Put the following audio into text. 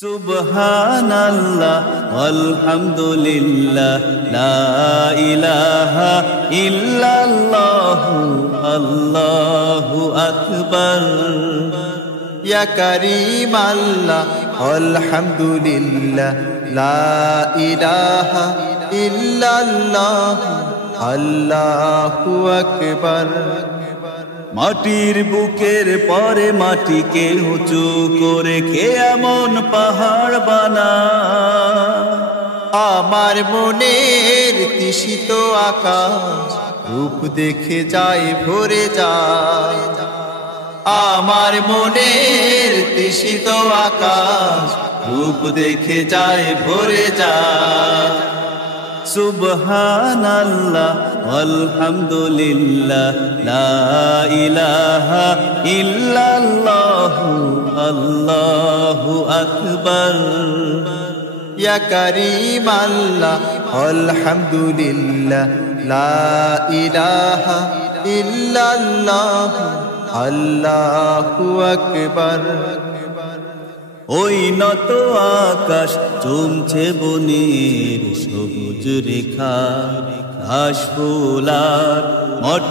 সুবহানাল্লাহ আলহামদুলিল্লাহ লা ইলাহা ইল্লাল্লাহ আল্লাহু আকবার। ইয়া কারীম আল্লাহ আলহামদুলিল্লাহ লা ইলাহা ইল্লাল্লাহ আল্লাহু আকবার। মাটির বুকের পরে মাটিকে উঁচু করে কে এমন পাহাড় বানা, আমার মনের তৃষিত আকাশ রূপ দেখে যায় ভরে যায়। আমার মনের তৃষিত আকাশ রূপ দেখে যায় ভরে যায়। সুবহানাল্লাহ আলহামদুলিল্লাহ লা ইলাহা ইল্লাল্লাহ আল্লাহু আকবার। ইয়া কারীম আল্লাহ আলহামদুলিল্লাহ লা ইলাহা ইল্লাল্লাহ আল্লাহু আকবার। ওই নত আকাশ চুমছে বনের সবুজ রেখা, ঘাস ফুল আর মটর